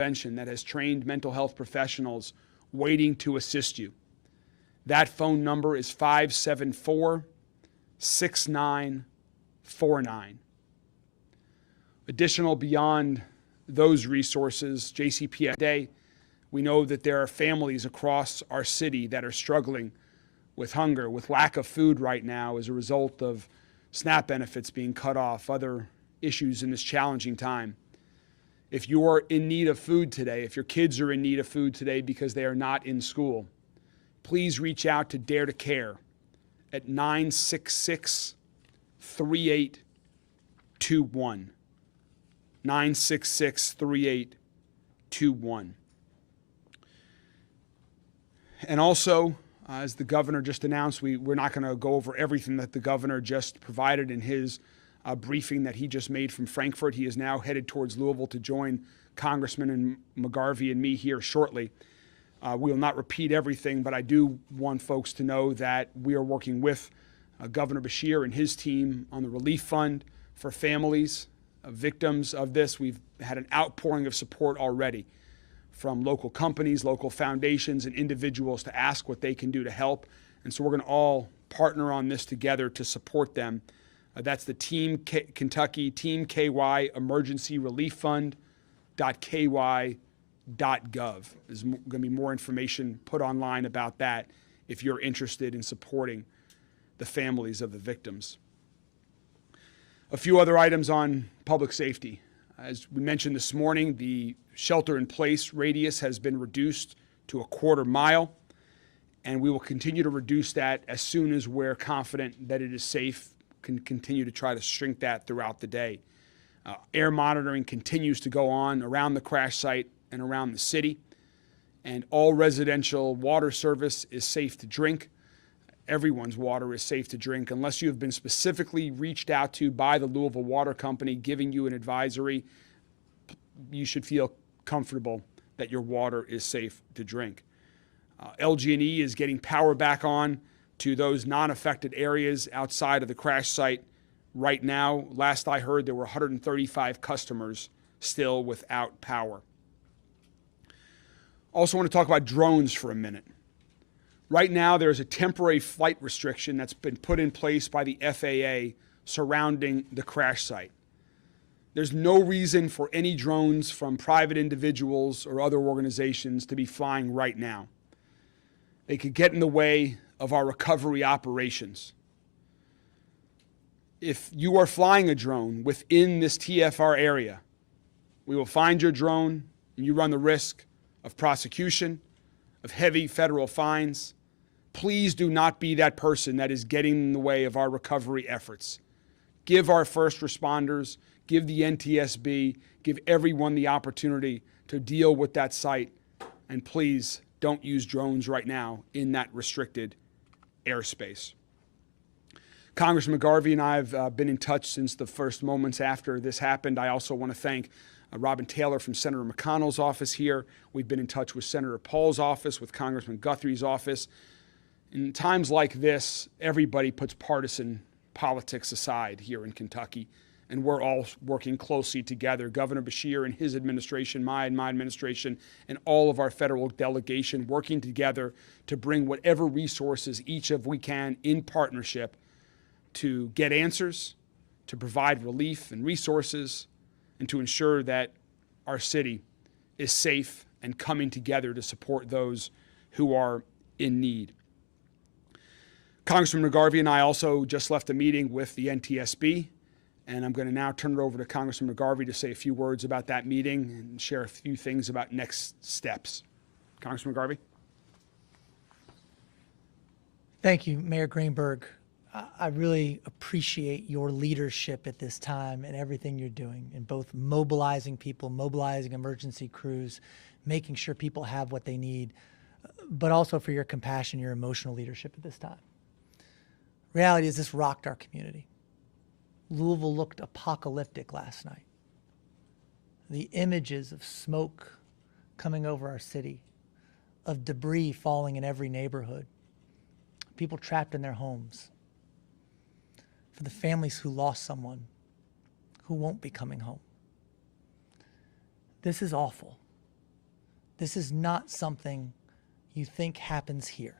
Prevention that has trained mental health professionals waiting to assist you. That phone number is 574-6949. Additional beyond those resources, JCPS Day, we know that there are families across our city that are struggling with hunger, with lack of food right now as a result of SNAP benefits being cut off, other issues in this challenging time. If you are in need of food today, if your kids are in need of food today because they are not in school, please reach out to Dare to Care at 966-3821. 966-3821. And also, as the governor just announced, we're not going to go over everything that the governor just provided in his briefing that he just made from Frankfurt. He is now headed towards Louisville to join Congressman McGarvey and me here shortly. We will not repeat everything, but I do want folks to know that we are working with Governor Beshear and his team on the relief fund for families of victims of this. We've had an outpouring of support already from local companies, local foundations, and individuals to ask what they can do to help. And so we're going to all partner on this together to support them. That's the Team Kentucky, Team KY Emergency Relief Fund.ky.gov. There's going to be more information put online about that if you're interested in supporting the families of the victims. A few other items on public safety. As we mentioned this morning, the shelter-in-place radius has been reduced to a quarter mile, and we will continue to reduce that as soon as we're confident that it is safe. Can continue to try to shrink that throughout the day. Air monitoring continues to go on around the crash site and around the city, and all residential water service is safe to drink. Everyone's water is safe to drink unless you have been specifically reached out to by the Louisville Water Company giving you an advisory. You should feel comfortable that your water is safe to drink. LG&E is getting power back on to those non-affected areas outside of the crash site. Right now, last I heard, there were 135 customers still without power. Also want to talk about drones for a minute. Right now, there's a temporary flight restriction that's been put in place by the FAA surrounding the crash site. There's no reason for any drones from private individuals or other organizations to be flying right now. They could get in the way of our recovery operations. If you are flying a drone within this TFR area, we will find your drone and you run the risk of prosecution, of heavy federal fines. Please do not be that person that is getting in the way of our recovery efforts. Give our first responders, give the NTSB, give everyone the opportunity to deal with that site, and please don't use drones right now in that restricted airspace. Congressman McGarvey and I have been in touch since the first moments after this happened. I also want to thank Robin Taylor from Senator McConnell's office here. We've been in touch with Senator Paul's office, with Congressman Guthrie's office. In times like this, everybody puts partisan politics aside here in Kentucky, and we're all working closely together. Governor Beshear and his administration, my administration, and all of our federal delegation working together to bring whatever resources each of we can in partnership to get answers, to provide relief and resources, and to ensure that our city is safe and coming together to support those who are in need. Congressman McGarvey and I also just left a meeting with the NTSB, and I'm going to now turn it over to Congressman McGarvey to say a few words about that meeting and share a few things about next steps. Congressman McGarvey. Thank you, Mayor Greenberg. I really appreciate your leadership at this time and everything you're doing in both mobilizing people, mobilizing emergency crews, making sure people have what they need, but also for your compassion, your emotional leadership at this time. Reality is this rocked our community. Louisville looked apocalyptic last night. The images of smoke coming over our city, of debris falling in every neighborhood, people trapped in their homes, for the families who lost someone who won't be coming home. This is awful. This is not something you think happens here.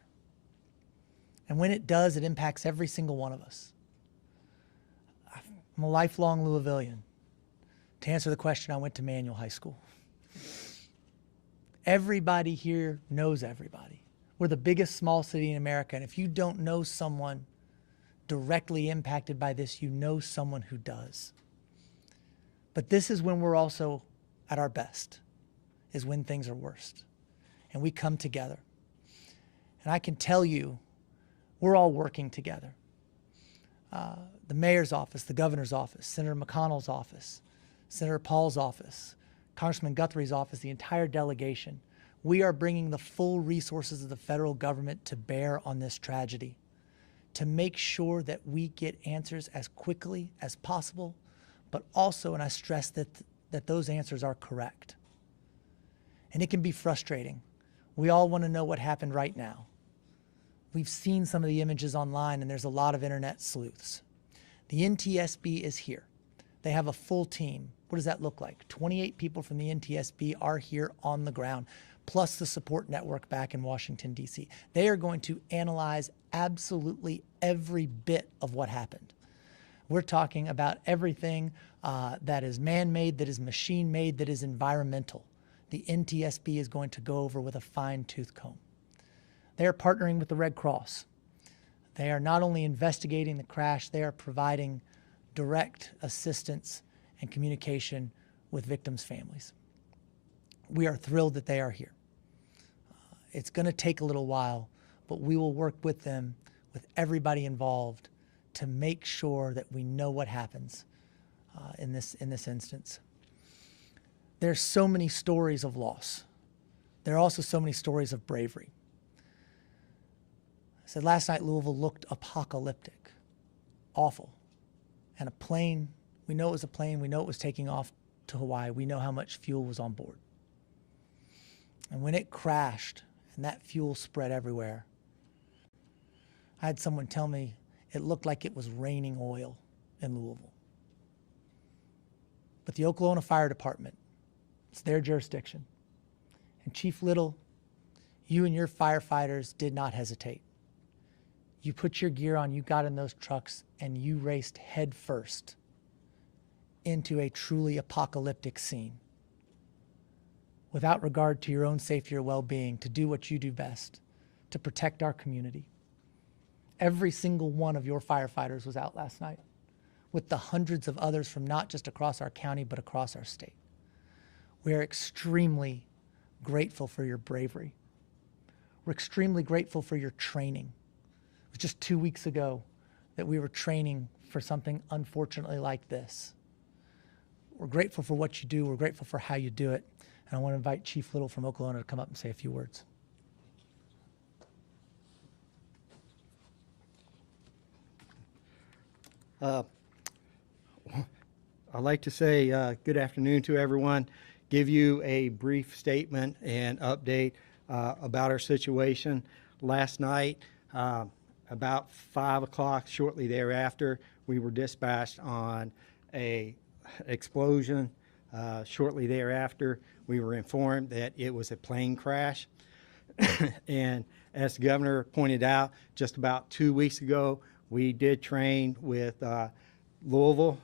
And when it does, it impacts every single one of us. I'm a lifelong Louisvillian. To answer the question, I went to Manual High School. Everybody here knows everybody. We're the biggest small city in America, and if you don't know someone directly impacted by this, you know someone who does. But this is when we're also at our best, is when things are worst. And we come together. And I can tell you, we're all working together. The mayor's office, the governor's office, Senator McConnell's office, Senator Paul's office, Congressman Guthrie's office, the entire delegation. We are bringing the full resources of the federal government to bear on this tragedy to make sure that we get answers as quickly as possible, but also, and I stress that those answers are correct. And it can be frustrating. We all want to know what happened right now. We've seen some of the images online, and there's a lot of internet sleuths. The NTSB is here. They have a full team. What does that look like? 28 people from the NTSB are here on the ground, plus the support network back in Washington, D.C. They are going to analyze absolutely every bit of what happened. We're talking about everything that is man-made, that is machine-made, that is environmental. The NTSB is going to go over with a fine-tooth comb. They are partnering with the Red Cross. They are not only investigating the crash, they are providing direct assistance and communication with victims' families. We are thrilled that they are here. It's going to take a little while, but we will work with them, with everybody involved, to make sure that we know what happens in this instance. There's so many stories of loss. There are also so many stories of bravery. I said last night Louisville looked apocalyptic, awful. And a plane, we know it was a plane, we know it was taking off to Hawaii, we know how much fuel was on board. And when it crashed and that fuel spread everywhere, I had someone tell me it looked like it was raining oil in Louisville. But the Oklahoma Fire Department, it's their jurisdiction. And Chief Little, you and your firefighters did not hesitate. You put your gear on, you got in those trucks, and you raced head first into a truly apocalyptic scene without regard to your own safety or well-being, to do what you do best, to protect our community. Every single one of your firefighters was out last night with the hundreds of others from not just across our county, but across our state. We are extremely grateful for your bravery. We're extremely grateful for your training. It was just 2 weeks ago that we were training for something unfortunately like this. We're grateful for what you do. We're grateful for how you do it. And I want to invite Chief Little from Oklahoma to come up and say a few words. I'd like to say good afternoon to everyone, give you a brief statement and update about our situation. Last night, about 5 o'clock, shortly thereafter, we were dispatched on a explosion. Shortly thereafter, we were informed that it was a plane crash. And as the governor pointed out, just about 2 weeks ago, we did train with Louisville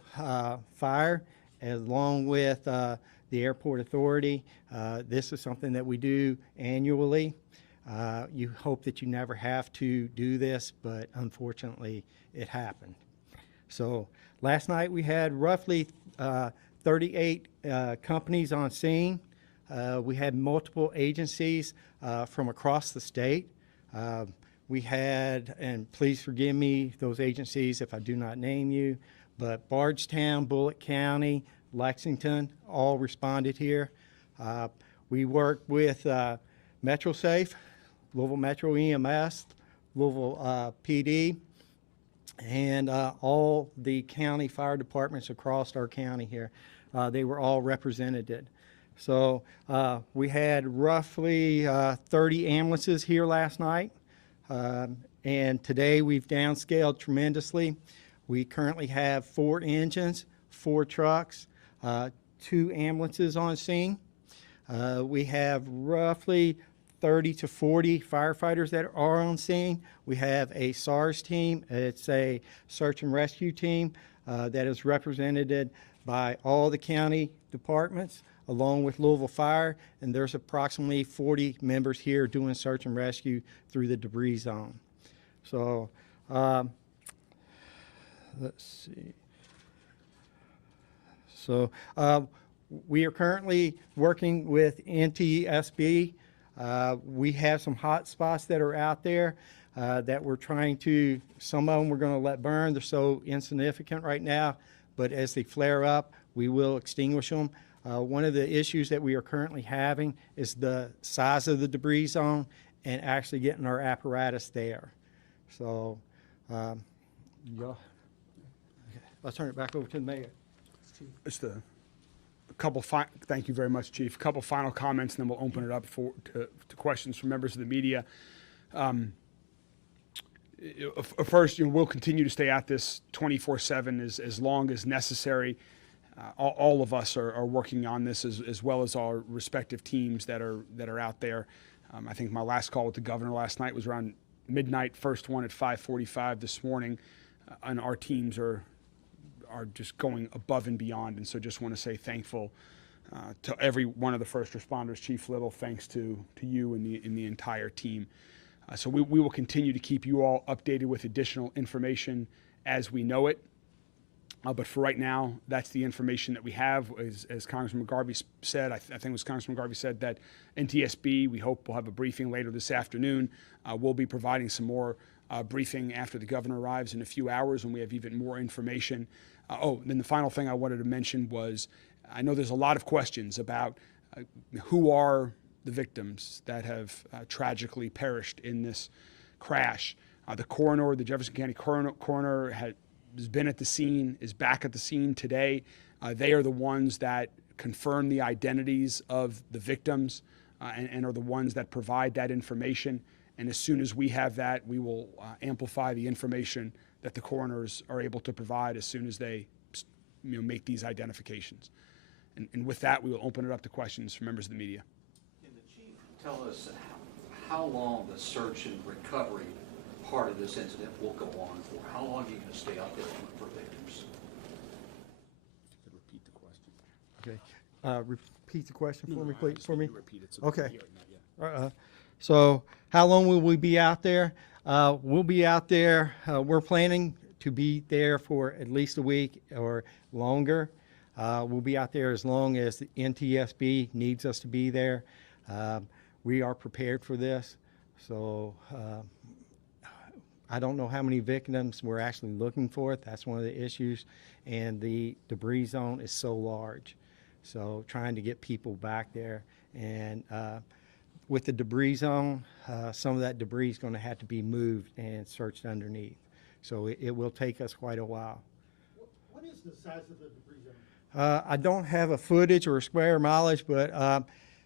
Fire, along with the Airport Authority. This is something that we do annually. You hope that you never have to do this, but unfortunately it happened. So last night we had roughly 38 companies on scene. We had multiple agencies from across the state. We had, and please forgive me, those agencies if I do not name you, but Bardstown, Bullitt County, Lexington, all responded here. We worked with MetroSafe, Louisville Metro EMS, Louisville PD, and all the county fire departments across our county here. They were all represented. So we had roughly 30 ambulances here last night. And today we've downscaled tremendously. We currently have 4 engines, 4 trucks, 2 ambulances on scene. We have roughly 30 to 40 firefighters that are on scene. We have a SARS team. It's a search and rescue team that is represented by all the county departments along with Louisville Fire, and there's approximately 40 members here doing search and rescue through the debris zone. So let's see. So we are currently working with NTSB. We have some hot spots that are out there that we're trying to, some of them we're going to let burn. They're so insignificant right now, but as they flare up, we will extinguish them. One of the issues that we are currently having is the size of the debris zone and actually getting our apparatus there. So, yeah. Okay. I'll turn it back over to the mayor. Just a couple. Thank you very much, Chief. A couple final comments, and then we'll open it up to questions from members of the media. First, we'll continue to stay at this 24/7 as long as necessary. All of us are working on this as well as our respective teams that are out there. I think my last call with the governor last night was around midnight. First one at 5:45 this morning, and our teams are just going above and beyond. And so just want to say thankful to every one of the first responders, Chief Little, thanks to you and the entire team. So we will continue to keep you all updated with additional information as we know it. But for right now, that's the information that we have. As Congressman McGarvey said, I think it was Congressman McGarvey said that NTSB, we hope, will have a briefing later this afternoon. We'll be providing some more briefing after the governor arrives in a few hours when we have even more information. Then the final thing I wanted to mention was, I know there's a lot of questions about who are the victims that have tragically perished in this crash. The coroner, the Jefferson County coroner has been at the scene, is back at the scene today. They are the ones that confirm the identities of the victims and are the ones that provide that information. And as soon as we have that, we will amplify the information that the coroners are able to provide as soon as they make these identifications. And with that, we will open it up to questions from members of the media. Can the chief tell us how long the search and recovery part of this incident will go on for? How long are you going to stay out there looking for victims? If you could repeat the question. Okay. Repeat the question for me, I please. just For need me. to repeat it so we Okay. can hear it, not yet. So how long will we be out there? We'll be out there. We're planning to be there for at least a week or longer. We'll be out there as long as the NTSB needs us to be there. We are prepared for this. So I don't know how many victims we're actually looking for. That's one of the issues. And the debris zone is so large. So trying to get people back there. And with the debris zone, some of that debris is going to have to be moved and searched underneath. So it will take us quite a while. What is the size of the debris zone? I don't have a footage or a square mileage, but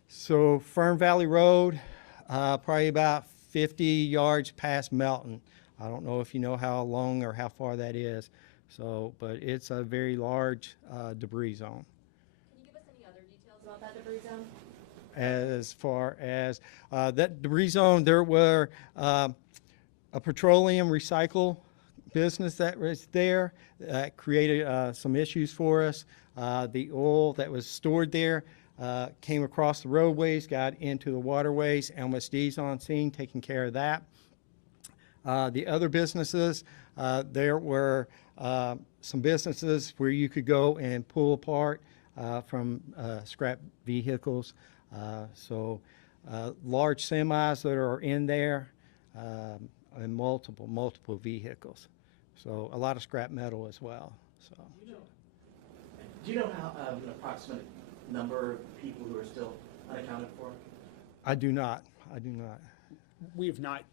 so Fern Valley Road, probably about 50 yards past Melton. I don't know if you know how long or how far that is. So, but it's a very large debris zone. Can you give us any other details about that debris zone? As far as that debris zone, there were a petroleum recycle business that was there that created some issues for us. The oil that was stored there came across the roadways, got into the waterways. LMSD's on scene taking care of that. The other businesses, there were some businesses where you could go and pull apart from scrap vehicles. So large semis that are in there and multiple vehicles. So a lot of scrap metal as well. So Do you know how an approximate number of people who are still unaccounted for? I do not. We have not.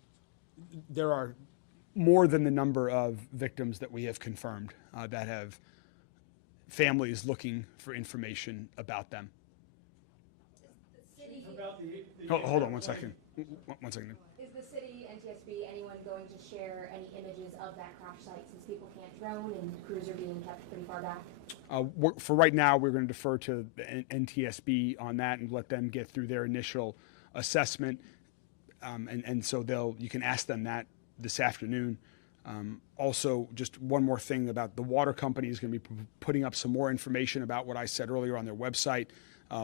There are more than the number of victims that we have confirmed that have families looking for information about them. City, About the Hold on one second. One second. Is the city, NTSB, anyone going to share any images of that crash site since people can't drone and crews are being kept pretty far back? For right now, we're going to defer to the NTSB on that and let them get through their initial assessment. And so you can ask them that this afternoon. Also, just one more thing about the water company is going to be putting up some more information about what I said earlier on their website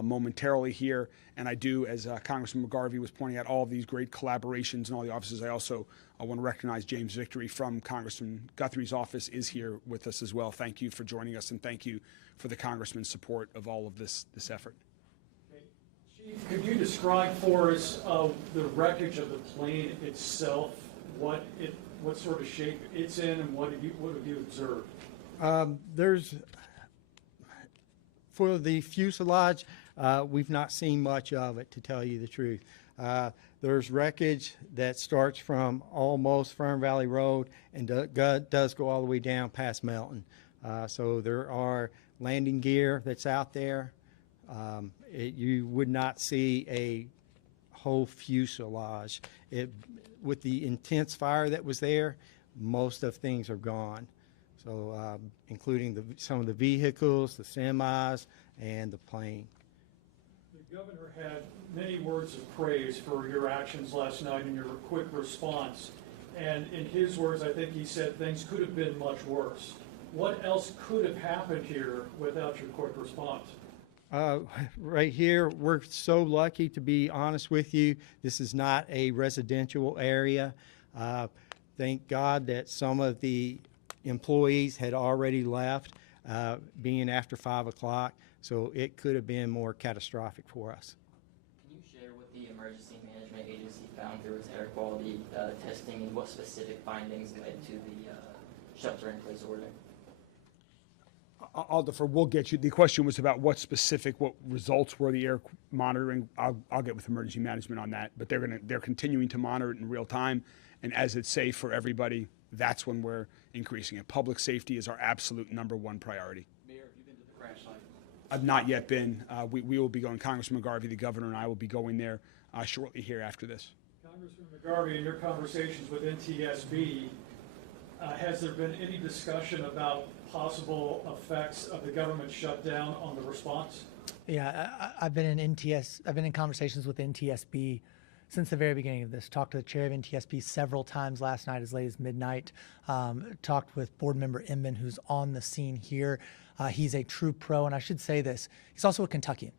momentarily here. And I do, as Congressman McGarvey was pointing out, all of these great collaborations and all the offices. I also want to recognize James Victory from Congressman Guthrie's office is here with us as well. Thank you for joining us, and thank you for the Congressman's support of all of this effort. Chief, could you describe for us the wreckage of the plane itself, what sort of shape it's in, and what have you observed? For the fuselage, we've not seen much of it, to tell you the truth. There's wreckage that starts from almost Fern Valley Road and does go all the way down past Melton. So there are landing gear that's out there. You would not see a whole fuselage. With the intense fire that was there, most of things are gone. So including some of the vehicles, the semis, and the plane. The governor had many words of praise for your actions last night and your quick response. And in his words, I think he said things could have been much worse. What else could have happened here without your quick response? Right here, we're so lucky, to be honest with you. This is not a residential area. Thank God that some of the employees had already left, being after 5 o'clock, so it could have been more catastrophic for us. Can you share what the Emergency Management Agency found through its air quality testing, and what specific findings led to the shelter-in-place order? I'll defer. We'll get you. The question was about what results were the air monitoring. I'll get with emergency management on that, but they're continuing to monitor it in real time, and as it's safe for everybody, that's when we're increasing it. Public safety is our absolute #1 priority. Mayor, have you been to the crash site? I've not yet been. We will be going. Congressman McGarvey, the governor, and I will be going there shortly here after this. Congressman McGarvey, in your conversations with NTSB, has there been any discussion about possible effects of the government shutdown on the response? Yeah, I've been in conversations with NTSB since the very beginning of this. Talked to the chair of NTSB several times last night, as late as midnight. Talked with board member Inman, who's on the scene here. He's a true pro, and I should say this, he's also a Kentuckian,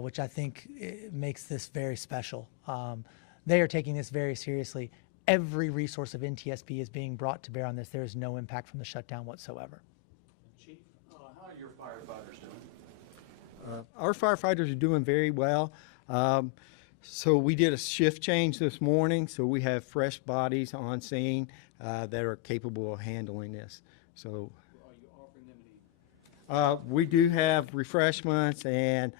which I think makes this very special. They are taking this very seriously. Every resource of NTSB is being brought to bear on this. There is no impact from the shutdown whatsoever. Chief, how are your firefighters doing? Our firefighters are doing very well. So we did a shift change this morning, so we have fresh bodies on scene that are capable of handling this. So Are you offering them any? we do have refreshments, and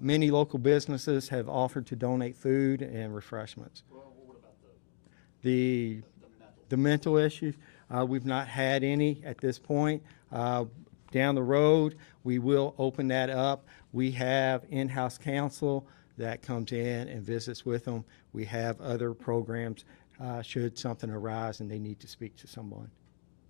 many local businesses have offered to donate food and refreshments. Well, what about The mental issues, we've not had any at this point. Down the road, we will open that up. We have in-house counsel that comes in and visits with them. We have other programs should something arise and they need to speak to someone.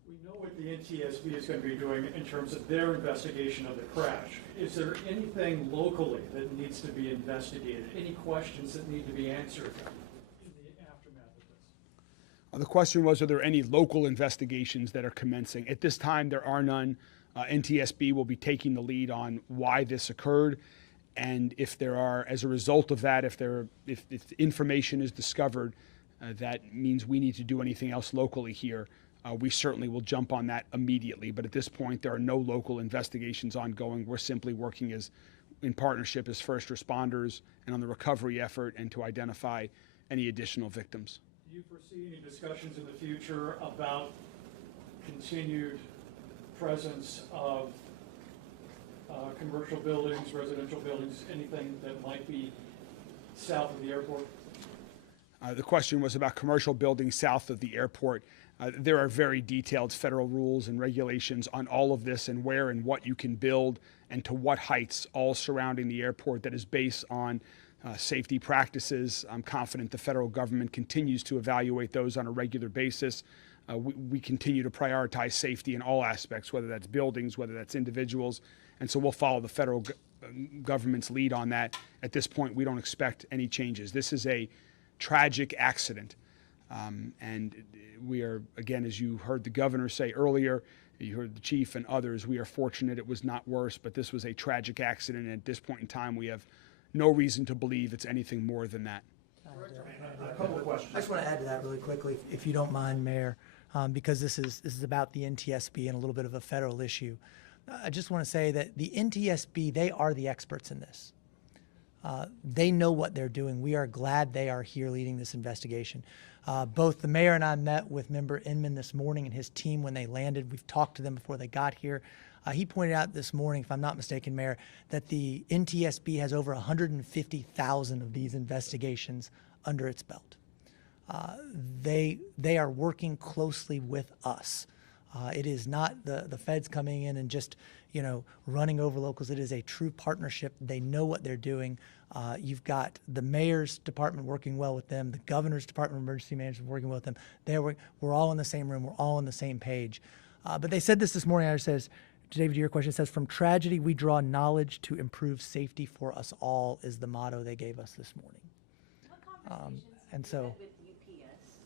We know what the NTSB is going to be doing in terms of their investigation of the crash. Is there anything locally that needs to be investigated? Any questions that need to be answered in the aftermath of this? The question was, are there any local investigations that are commencing? At this time, there are none. NTSB will be taking the lead on why this occurred, and if there are, as a result of that, if information is discovered that means we need to do anything else locally here, we certainly will jump on that immediately. But at this point, there are no local investigations ongoing. We're simply working in partnership as first responders and on the recovery effort and to identify any additional victims. Do you foresee any discussions in the future about continued presence of commercial buildings, residential buildings, anything that might be south of the airport? The question was about commercial buildings south of the airport. There are very detailed federal rules and regulations on all of this and where and what you can build and to what heights, all surrounding the airport, that is based on safety practices. I'm confident the federal government continues to evaluate those on a regular basis. We continue to prioritize safety in all aspects, whether that's buildings, whether that's individuals, and so we'll follow the federal government's lead on that. At this point, we don't expect any changes. This is a tragic accident, and we are, again, as you heard the governor say earlier, you heard the chief and others, we are fortunate it was not worse, but this was a tragic accident, and at this point in time, we have no reason to believe it's anything more than that. A couple of questions. I just want to add to that really quickly, if you don't mind, Mayor, because this is about the NTSB and a little bit of a federal issue. I just want to say that the NTSB, they are the experts in this. They know what they're doing. We are glad they are here leading this investigation. Both the mayor and I met with Member Inman this morning and his team when they landed. We've talked to them before they got here. He pointed out this morning, if I'm not mistaken, Mayor, that the NTSB has over 150,000 of these investigations under its belt. They are working closely with us. It is not the feds coming in and just, running over locals. It is a true partnership. They know what they're doing. You've got the mayor's department working well with them, the governor's department of emergency management working well with them. We're all in the same room. We're all on the same page. But they said this morning. It says, David, to your question, it says, "From tragedy, we draw knowledge to improve safety for us all," is the motto they gave us this morning. What conversations and have so- you had with UPS?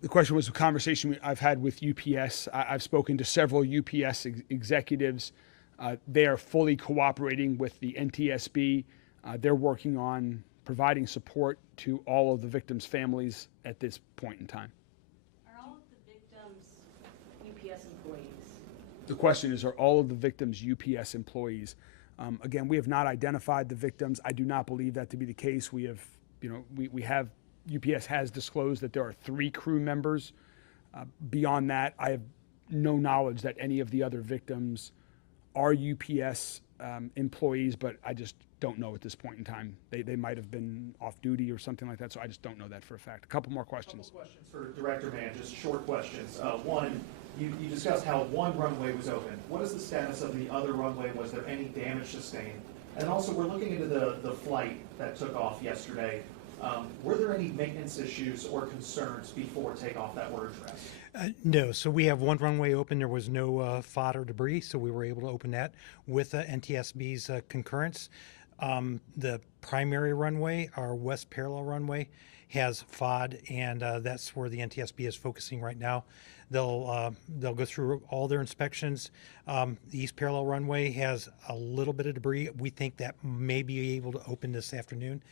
The question was a conversation I've had with UPS. I've spoken to several UPS executives. They are fully cooperating with the NTSB. They're working on providing support to all of the victims' families at this point in time. Are all of the victims UPS employees? The question is, are all of the victims UPS employees? Again, we have not identified the victims. I do not believe that to be the case. We have, UPS has disclosed that there are 3 crew members. Beyond that, I have no knowledge that any of the other victims are UPS employees, but I just don't know at this point in time. They might have been off duty or something like that, so I just don't know that for a fact. A couple more questions. Couple questions for Director Mann, just short questions. One, you discussed how one runway was open. What is the status of the other runway? Was there any damage sustained? And also, we're looking into the flight that took off yesterday. Were there any maintenance issues or concerns before takeoff that were addressed? No, so we have one runway open. There was no FOD or debris, so we were able to open that with NTSB's concurrence. The primary runway, our west parallel runway, has FOD, and that's where the NTSB is focusing right now. They'll go through all their inspections. The east parallel runway has a little bit of debris. We think that may be able to open this afternoon.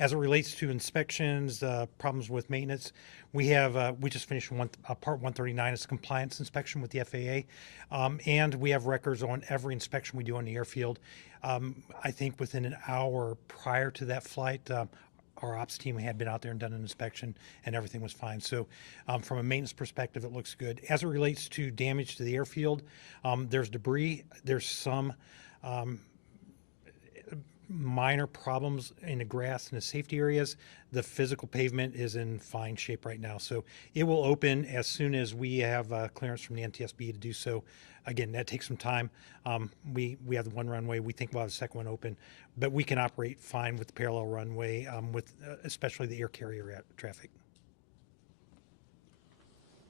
As it relates to inspections, problems with maintenance, we just finished part 139. It's a compliance inspection with the FAA, and we have records on every inspection we do on the airfield. I think within an hour prior to that flight, our ops team had been out there and done an inspection, and everything was fine. So from a maintenance perspective, it looks good. As it relates to damage to the airfield, there's debris. There's some minor problems in the grass and the safety areas. The physical pavement is in fine shape right now. So it will open as soon as we have clearance from the NTSB to do so. Again, that takes some time. We have the one runway. We think we'll have the second one open, but we can operate fine with the parallel runway, with especially the air carrier traffic.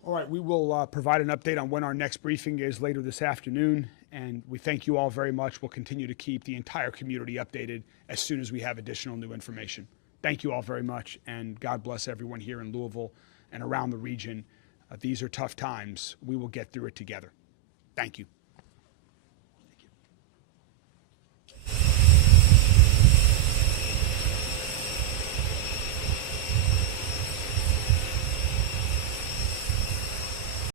All right, we will provide an update on when our next briefing is later this afternoon, and we thank you all very much. We'll continue to keep the entire community updated as soon as we have additional new information. Thank you all very much, and God bless everyone here in Louisville and around the region. These are tough times. We will get through it together. Thank you.